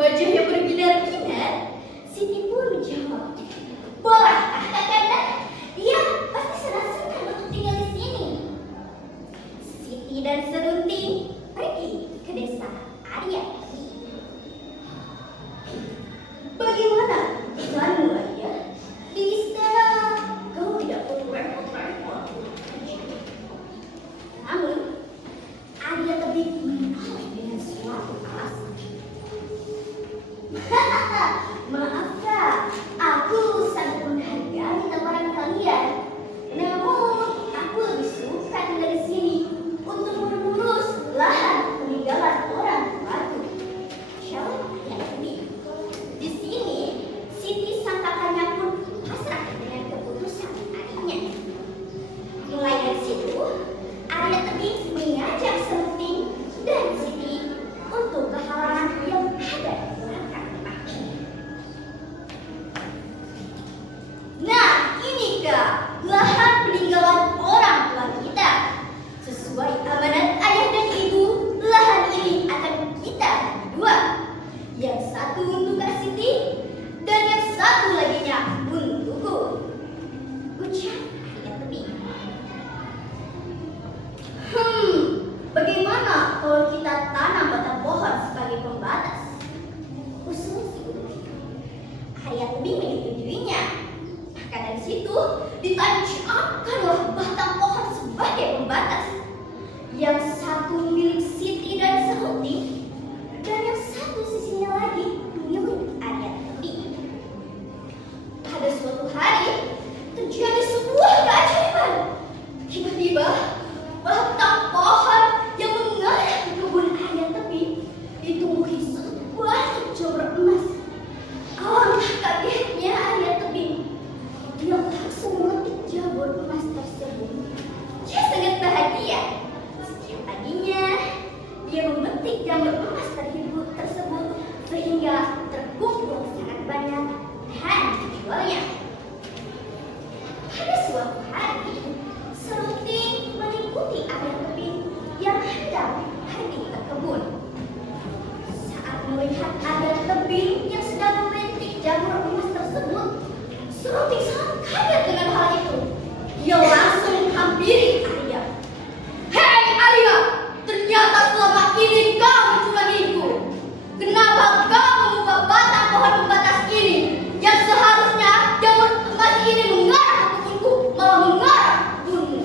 wajah yang berbinar-binar, Siti pun menjawab, "Bolehkah Kakanda? Dia pasti sangat senang untuk tinggal di sini." Siti dan Serunting pergi ke desa Arya. "Bagaimana pesanmu, Arya? Di istana kau tidak perlu repot-repot." Namun Arya lebih menolak dengan suatu alasan. "Maaf Kak, aku sangat menghargai tawaran kalian. Namun aku lebih suka tinggal di sini untuk mengurus lahan peninggalan orang tuaku." Jawab Arya ini. Di sini Siti sang kakaknya pun pasrah dengan keputusan adiknya. Mulai dari situ Arya Tebing mengajak Serunting dan Siti untuk ke halaman yang ada di belakang rumahnya. "Nah, ini Kak, lahan peninggalan orang tua kita. Sesuai amanat ayah dan ibu, lahan ini akan kita bagi dua. Yang satu untuk Kak Siti dan yang satu laginya untukku," ucap Arya Tebing. "Bagaimana kalau kita tanam batang pohon sebagai pembatas?" usul si Udo. Arya Tebing menyetujuinya. Maka dari situ ditancapkanlah batang pohon sebagai pembatas. Yang satu milik Siti dan Serunting, dan yang satu sisinya lagi milik Arya Tebing. Pada suatu hari terjadi sebuah keajaiban. Tiba-tiba batang pohon yang mengarah ke kebun Arya Tebing ditumbuhi sebanyak jamur emas. Alangkah kagetnya Arya Tebing. Dia langsung memetik jamur emas tersebut. Dia sangat bahagia. Setiap paginya dia memetik jamur emas tersebut sehingga terkumpul sangat banyak dan dijualnya. Pada suatu hari, Serunting mengikuti Arya Tebing yang hendak pergi ke kebun. Saat melihat Arya Tebing yang sedang memetik jamur emas tersebut, Serunting sangat kaget dengan hal itu. Dia langsung menghampiri Arya. "Hei Arya, ternyata selama ini kau mencurangiku. Kenapa kau mengubah batang pohon pembatas ini yang seharusnya jamur emas ini mengarah ke kebunku, malah mengarah ke kebunmu?"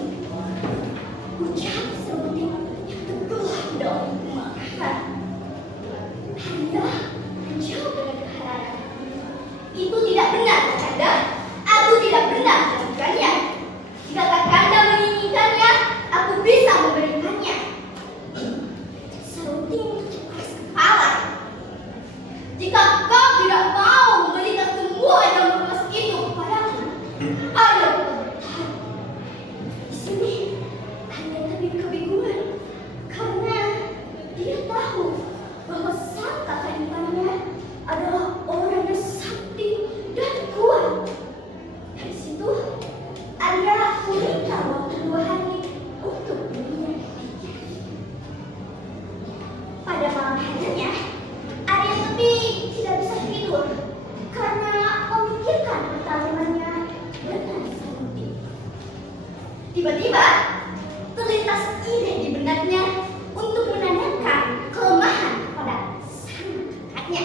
ucap Serunting yang terbelah dalam kemarahan. Arya menjawab dengan keheranan. "Itu tidak benar, Kakanda. Aku tidak pernah melakukannya. Jika Kakanda menginginkannya, aku bisa memberikannya." Serunting keras kepala. "Jika kau tidak mau memberikan semua jamur emas itu kepadaku, ayo bertahan." Di sini Arya Tebing kebingungan karena dia tahu bahwa sang kakak iparnya adalah orang yang sakti dan kuat. Dari situ Arya meminta waktu 2 hari untuk menyelidiki. Pada malam harinya Arya Tebing tidak bisa tidur karena memikirkan pertarungannya dengan Serunting. Tiba-tiba terlintas ide di benaknya untuk menanyakan kelemahan pada sang kakaknya.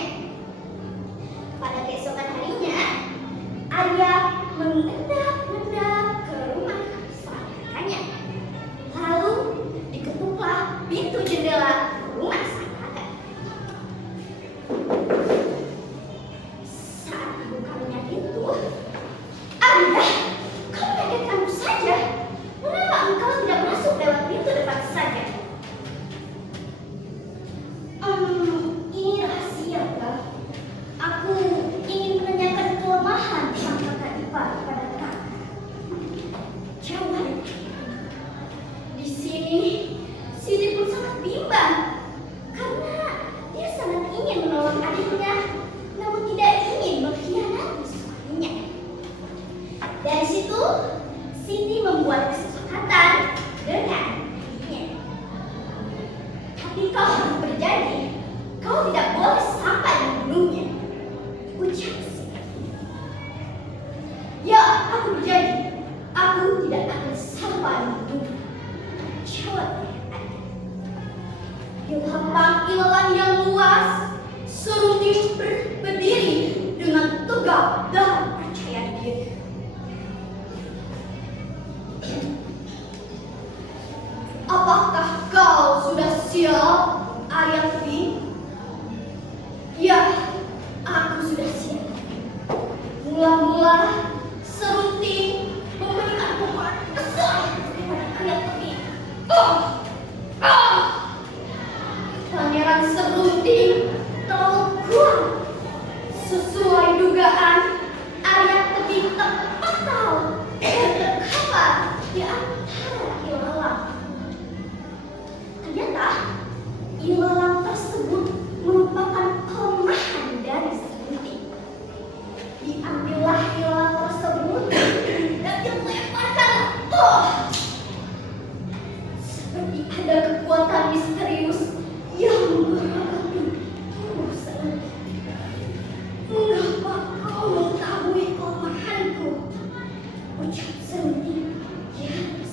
Pada keesokan harinya, Arya mengendap-endap ke rumah sang kakaknya. Lalu diketuklah pintu jendela rumah sang kakak. Saat dibukanya pintu, "Arya, kau mengagetkanku saja. Mengapa engkau tidak masuk lewat pintu depan saja?" "Ini rahasia, Kak. Aku ingin menanyakan kelemahan sang kakak ipar pada kakak," jawab. Di sini Siti pun sangat bimbang karena dia sangat ingin menolong adiknya, namun tidak ingin mengkhianati suaminya. Dari situ Siti membuat kesepakatan dengan adiknya. "Tapi kau harus berjanji, kau tidak boleh sampai membunuh melintasi ilalang yang luas, Serunting berdiri dengan tegak dan percaya diri. Apakah kau sudah siap, Arya Tebing? Ya, aku sudah siap. Mula-mula Serunting memberikan pukulan besar kepada Arya Tebing. Pangeran Serunting terlalu kuat. Sesuai dugaan, Arya Tebing terpental dan terkapar di antara ilalang. Ternyata ilalang tersebut merupakan kelemahan dari Serunting. Diambillah ilalang tersebut dan dilemparkan. Seperti ada kekuatan misterius yang menggerakkan tubuh Serunting. Mengapa kau mengetahui kelemahanku? Ucap Serunting yang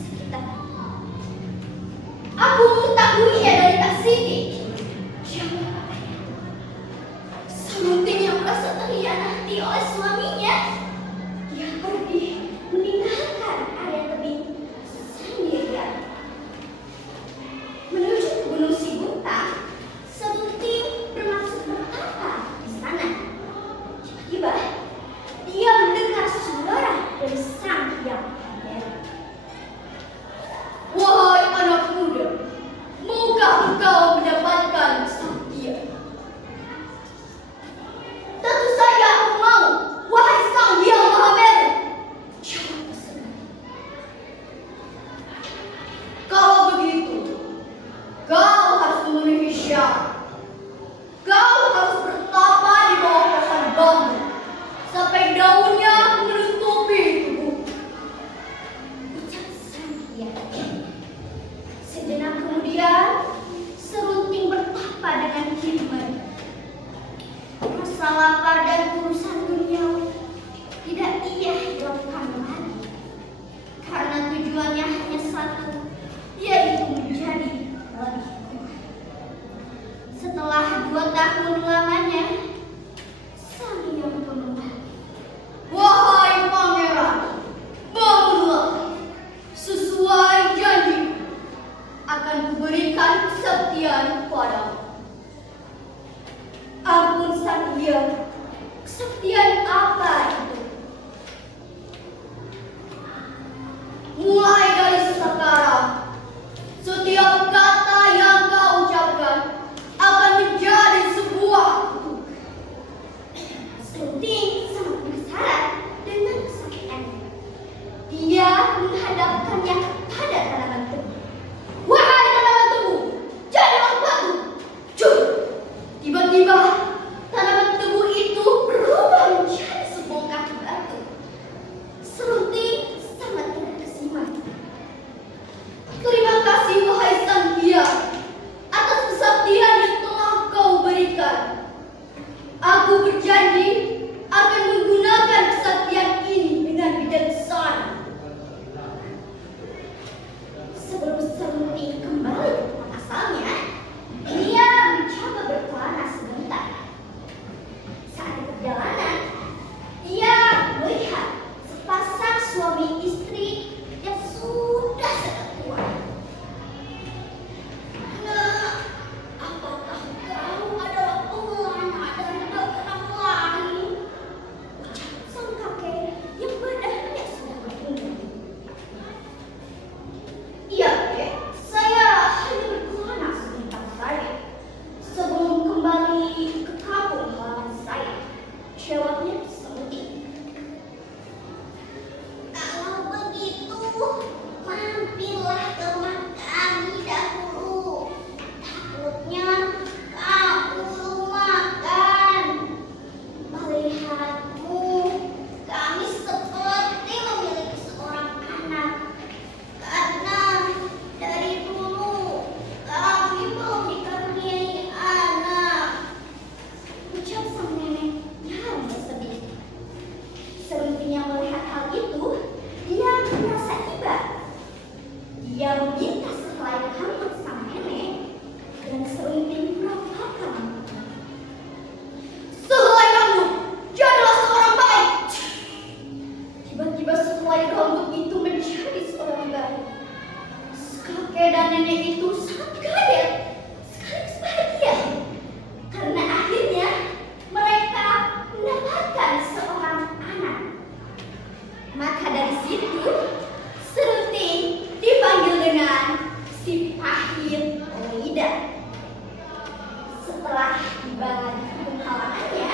setelah dibangun penghalangannya,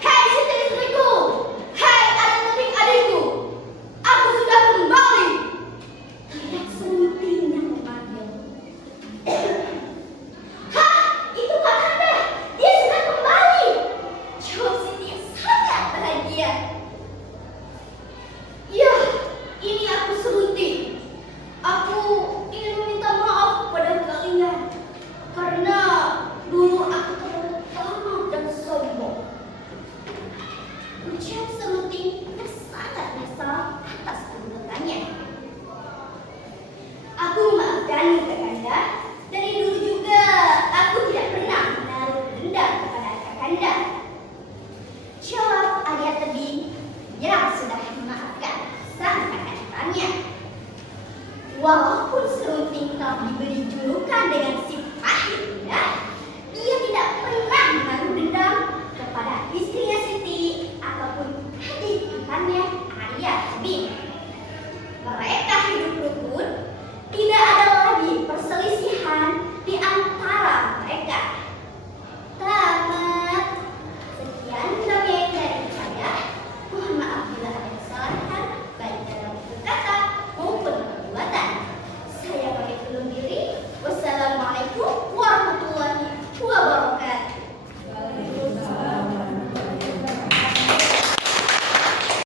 "Hei istri-istriku, hei adik-adikku, aku sudah kembali!" Teriak Serunting yang memanggil. "Hah, itu Kakanda, dia sudah kembali!" jawab Siti yang sangat bahagia. "Ya, ini aku Serunting. Aku ingin meminta maaf kepada kalian karena dulu aku terlalu tamak dan sombong," ucap Serunting yang sangat menyesal atas perbuatannya. "Aku memaafkanmu, Kakanda. Dari dulu juga aku tidak pernah menaruh dendam kepada Kakanda," jawab Arya Tebing yang sudah memaafkan sang kakak-kakaknya. Walaupun Serunting telah diberi julukan dengan si pahit bunda, dia tidak pernah menaruh dendam kepada istrinya Siti ataupun adik iparnya Arya Tebing. Mereka hidup rukun, tidak ada lagi perselisihan di antara mereka. Tamat. Sekian dongeng dari saya. Mohon maaf bila ada kesalahan baik dalam berkata maupun perbuatan. Saya pamit undur diri. Wassalamualaikum warahmatullahi wabarakatuh.